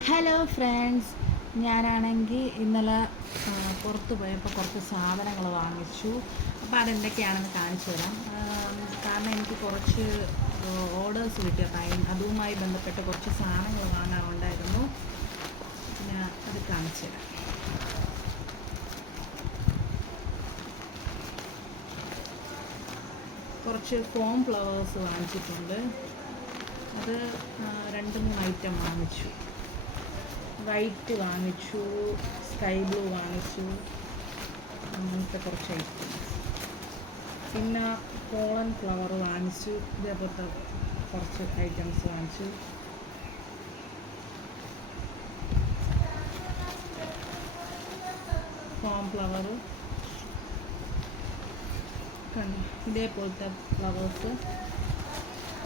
Hello friends, ഞാനാണെങ്കിൽ ഇന്നലെ പുറത്ത് പോയപ്പോൾ കുറച്ച് സാധനങ്ങൾ വാങ്ങിച്ചു. അപ്പോൾ അതെന്തൊക്കെയാണെന്ന് കാണിച്ചു തരാം. കാരണം എനിക്ക് കുറച്ച് ഓർഡേഴ്സ് കിട്ടി. അപ്പം അതുമായി ബന്ധപ്പെട്ട് കുറച്ച് സാധനങ്ങൾ വാങ്ങാനുണ്ടായിരുന്നു. ഞാൻ അത് കാണിച്ചു തരാം. കുറച്ച് ഫോം ഫ്ലവേഴ്സ് വാങ്ങിച്ചിട്ടുണ്ട്. അത് 2-3 ഐറ്റം വാങ്ങിച്ചു. വൈറ്റ് വാങ്ങിച്ചു, സ്കൈ ബ്ലൂ വാങ്ങിച്ചു, അങ്ങനത്തെ കുറച്ച് ഐറ്റംസ്. പിന്നെ പോളൻ ഫ്ലവർ വാങ്ങിച്ചു. ഇതേപോലത്തെ കുറച്ച് ഐറ്റംസ് വാങ്ങിച്ചു. ഫോം ഫ്ലവർ, ഇതേപോലത്തെ ഫ്ലവേഴ്സ്.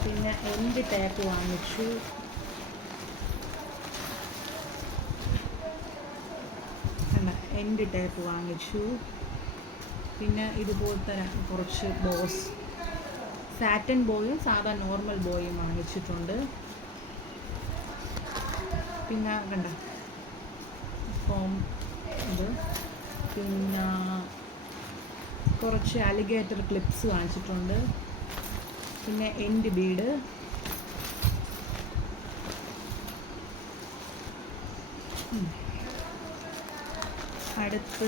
പിന്നെ എൻഡ് ടാപ്പ് വാങ്ങിച്ചു. എൻഡ് ടൈപ്പ് വാങ്ങിച്ചു. പിന്നെ ഇതുപോലത്തെ കുറച്ച് ബോസ്, സാറ്റൻ ബോയും സാധാ നോർമൽ ബോയും വാങ്ങിച്ചിട്ടുണ്ട്. പിന്നെ കണ്ട ഫോം ഇത്. പിന്നെ കുറച്ച് അലിഗേറ്റർ ക്ലിപ്സ് വാങ്ങിച്ചിട്ടുണ്ട്. പിന്നെ എൻഡ് ബീഡ്. അടുത്ത്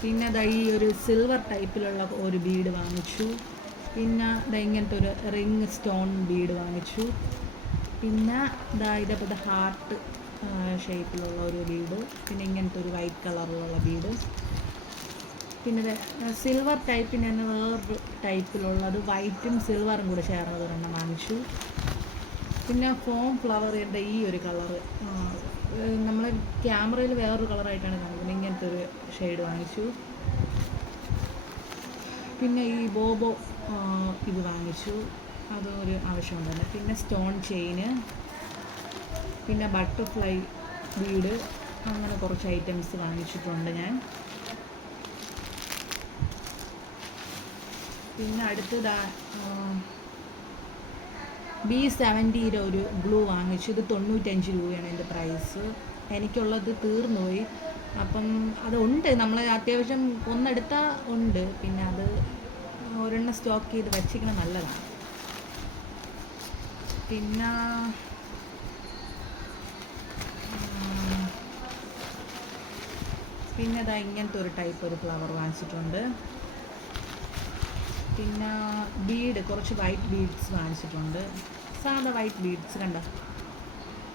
പിന്നെ ഈ ഒരു സിൽവർ ടൈപ്പിലുള്ള ഒരു ബീഡ് വാങ്ങിച്ചു. പിന്നെ ഇങ്ങനത്തെ ഒരു റിങ് സ്റ്റോൺ ബീഡ് വാങ്ങിച്ചു. പിന്നെ ഇതേപോലത്തെ ഹാർട്ട് ഷേപ്പിലുള്ള ഒരു ബീഡ്. പിന്നെ ഇങ്ങനത്തെ ഒരു വൈറ്റ് കളറിലുള്ള ബീഡ്. പിന്നെ സിൽവർ ടൈപ്പിന് തന്നെ വേറൊരു ടൈപ്പിലുള്ളത് വൈറ്റും സിൽവറും കൂടെ ചേർന്നത് ഒരെണ്ണം വാങ്ങിച്ചു. പിന്നെ ഫോം ഫ്ലവറിൻ്റെ ഈ ഒരു കളറ് നമ്മൾ ക്യാമറയിൽ വേറൊരു കളറായിട്ടാണ് കാണിക്കുന്നത്. ഇങ്ങനത്തെ ഒരു ഷെയ്ഡ് വാങ്ങിച്ചു. പിന്നെ ഈ ബോബോ ഇത് വാങ്ങിച്ചു, അതൊരു ആവശ്യമുണ്ടല്ലോ. പിന്നെ സ്റ്റോൺ ചെയിന്, പിന്നെ ബട്ടർഫ്ലൈ ബീഡ്, അങ്ങനെ കുറച്ച് ഐറ്റംസ് വാങ്ങിച്ചിട്ടുണ്ട് ഞാൻ. പിന്നെ അടുത്തത് B70 ഒരു ഗ്ലൂ വാങ്ങിച്ചു. ഇത് 95 രൂപയാണ് എൻ്റെ പ്രൈസ്. എനിക്കുള്ളത് തീർന്നുപോയി. അപ്പം അതുണ്ട്, നമ്മൾ അത്യാവശ്യം ഒന്നെടുത്താൽ ഉണ്ട്. പിന്നെ അത് ഒരെണ്ണം സ്റ്റോക്ക് ചെയ്ത് വച്ചിരിക്കണം, നല്ലതാണ്. പിന്നെ ഇങ്ങനത്തെ ഒരു ടൈപ്പ് ഒരു ഫ്ലവർ വാങ്ങിച്ചിട്ടുണ്ട്. പിന്നെ ബീഡ്, കുറച്ച് വൈറ്റ് ബീഡ്സ് വാങ്ങിച്ചിട്ടുണ്ട്. സാധാ വൈറ്റ് ബീഡ്സ് കണ്ട,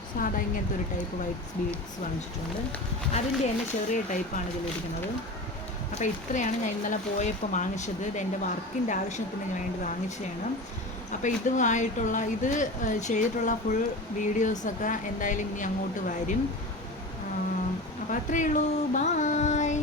സാധാ ഇങ്ങനത്തെ ഒരു ടൈപ്പ് വൈറ്റ് ബീഡ്സ് വാങ്ങിച്ചിട്ടുണ്ട്. അതിൻ്റെ തന്നെ ചെറിയ ടൈപ്പാണ് ഇതിലിരിക്കുന്നത്. അപ്പോൾ ഇത്രയാണ് ഞാൻ ഇന്നലെ പോയപ്പോൾ വാങ്ങിച്ചത്. ഇത് എൻ്റെ വർക്കിൻ്റെ ആവശ്യത്തിന് വേണ്ടി വാങ്ങിച്ചതാണ്. അപ്പോൾ ഇത് ചെയ്തിട്ടുള്ള ഫുൾ വീഡിയോസൊക്കെ എന്തായാലും ഇനി അങ്ങോട്ട് വരും. അപ്പോൾ അത്രയേ ഉള്ളൂ. ബായ്.